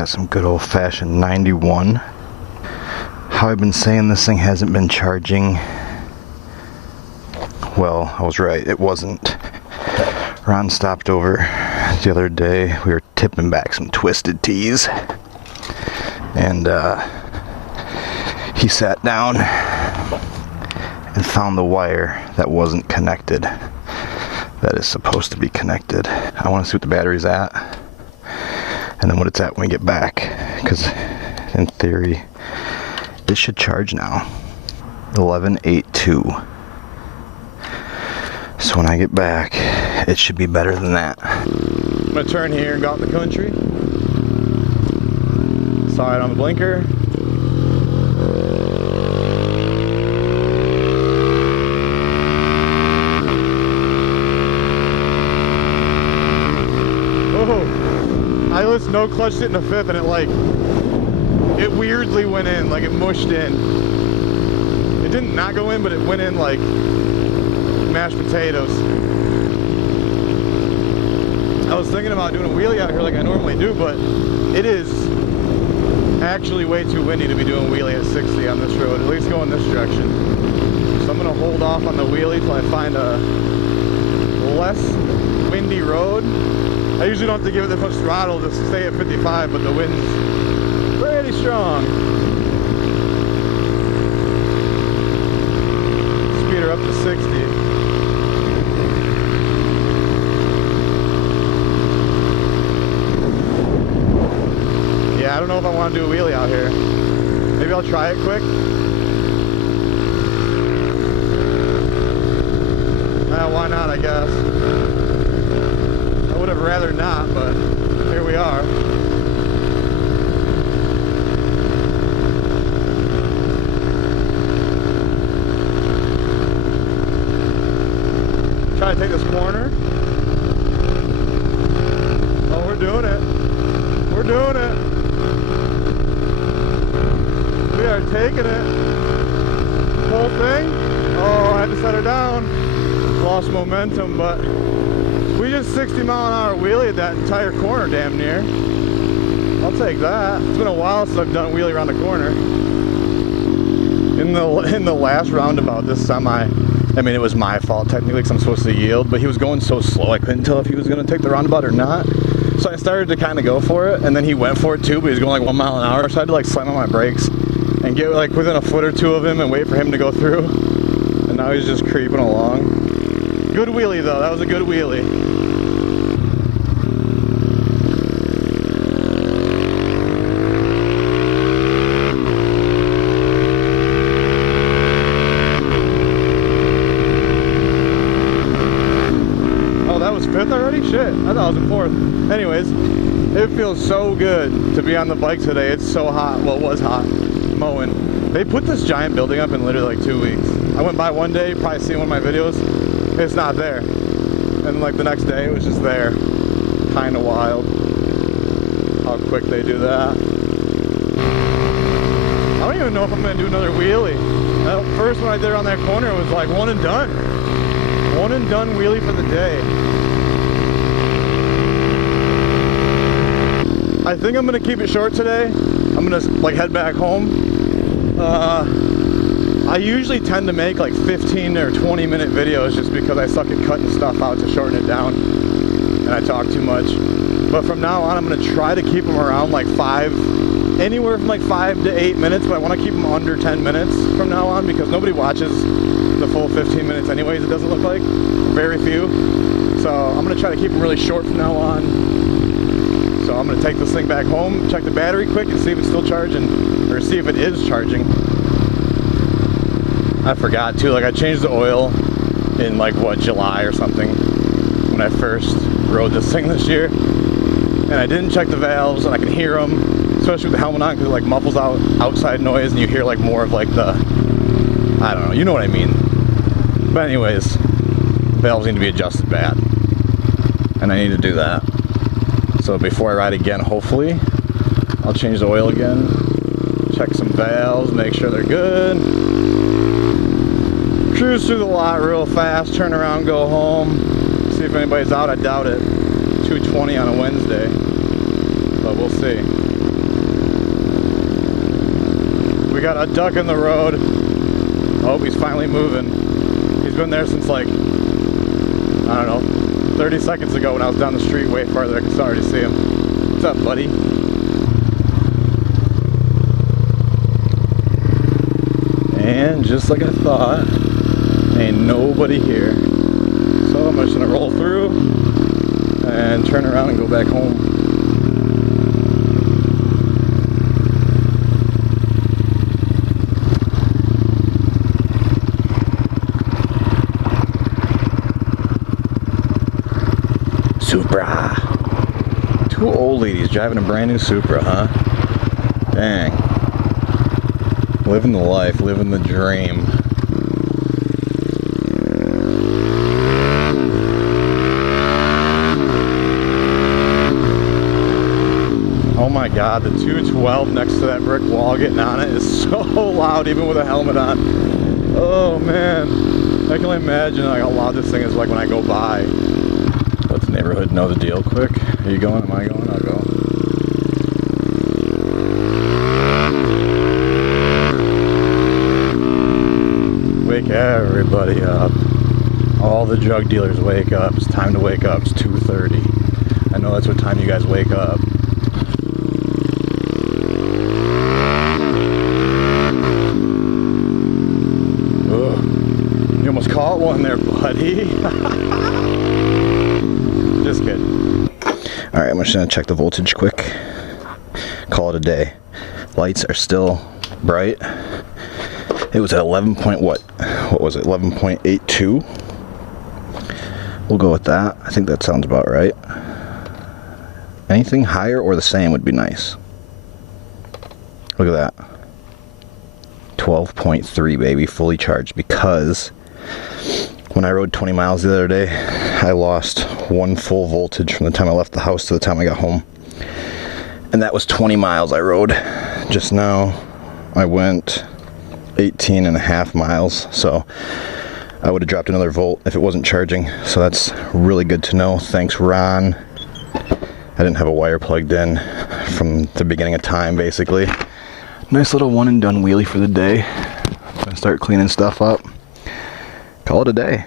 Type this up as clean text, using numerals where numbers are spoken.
Got some good old-fashioned 91. How I've been saying this thing hasn't been charging. Well, I was right, it wasn't. Ron stopped over the other day. We were tipping back some Twisted Teas. And he sat down and found the wire that wasn't connected. That is supposed to be connected. I want to see what the battery's at. And then what it's at when we get back. Because in theory, this should charge now. 11.82. So when I get back, it should be better than that. I'm gonna turn here and go out in the country. Saw it on the blinker. Oh, I listened, no clutch hit in the fifth, and it weirdly went in, like it mushed in. It didn't not go in, but it went in like mashed potatoes. I was thinking about doing a wheelie out here like I normally do, but it is actually way too windy to be doing a wheelie at 60 on this road, at least going this direction. So I'm going to hold off on the wheelie till I find a less windy road. I usually don't have to give it that much throttle to stay at 55, but the wind's pretty strong. Speed her up to 60. I don't know if I want to do a wheelie out here. Maybe I'll try it quick. Why not, I guess. I would have rather not, but here we are. Try to take this corner. Oh, we're doing it. We're doing it. We are taking it. Whole thing. Oh, I had to set her down. Lost momentum, but we just 60-mile-an-hour wheelie at that entire corner, damn near. I'll take that. It's been a while since I've done a wheelie around the corner. In the last roundabout, this semi, I mean, it was my fault technically because I'm supposed to yield, but he was going so slow I couldn't tell if he was going to take the roundabout or not. So I started to kind of go for it, and then he went for it too, but he was going like 1 mile an hour, so I had to like slam on my brakes and get like within a foot or two of him and wait for him to go through. And now he's just creeping along. Good wheelie though, that was a good wheelie. Oh, that was fifth already? Shit, I thought I was in fourth. Anyways, it feels so good to be on the bike today. It's so hot, well it was hot, mowing. They put this giant building up in literally like 2 weeks. I went by one day, you probably seen one of my videos. It's not there. And like the next day it was just there. Kind of wild how quick they do that. I don't even know if I'm going to do another wheelie. That first one I did around that corner was like one and done. One and done wheelie for the day. I think I'm going to keep it short today. I'm going to like head back home. I usually tend to make like 15 or 20 minute videos just because I suck at cutting stuff out to shorten it down and I talk too much. But from now on I'm going to try to keep them around like anywhere from like 5 to 8 minutes, but I want to keep them under 10 minutes from now on because nobody watches the full 15 minutes anyways, it doesn't look like. Very few. So I'm going to try to keep them really short from now on. So I'm going to take this thing back home, check the battery quick and see if it's still charging, or see if it is charging. I forgot too, like I changed the oil in like what, July or something when I first rode this thing this year, and I didn't check the valves, and I can hear them, especially with the helmet on, because it like muffles out outside noise and you hear like more of like the, I don't know, you know what I mean. But anyways, valves need to be adjusted bad and I need to do that. So before I ride again, hopefully I'll change the oil again, check some valves, make sure they're good. Cruise through the lot real fast, turn around, go home, see if anybody's out. I doubt it. 2:20 on a Wednesday, but we'll see. We got a duck in the road. Oh, he's finally moving. He's been there since like, I don't know, 30 seconds ago when I was down the street way farther. I could already see him. What's up, buddy? And just like I thought, ain't nobody here. So I'm just gonna roll through and turn around and go back home. Supra. Two old ladies driving a brand new Supra, huh? Dang. Living the life, living the dream. Oh my god, the 212 next to that brick wall getting on it is so loud even with a helmet on. Oh man. I can only imagine like how loud this thing is like when I go by. Let the neighborhood know the deal quick. Are you going? Am I going? I'll go. Wake everybody up. All the drug dealers wake up. It's time to wake up. It's 2:30. I know that's what time you guys wake up. Ugh. You almost caught one there, buddy. Just kidding. Alright, I'm just gonna check the voltage quick. Call it a day. Lights are still bright. It was at 11 point what was it, 11.82? We'll go with that. I think that sounds about right. Anything higher or the same would be nice. Look at that. 12.3, baby, fully charged, because when I rode 20 miles the other day, I lost one full voltage from the time I left the house to the time I got home. And that was 20 miles I rode. Just now, I went 18 and a half miles, so I would have dropped another volt if it wasn't charging. So that's really good to know. Thanks, Ron. I didn't have a wire plugged in from the beginning of time, basically. Nice little one and done wheelie for the day. I'm gonna start cleaning stuff up. Call it a day.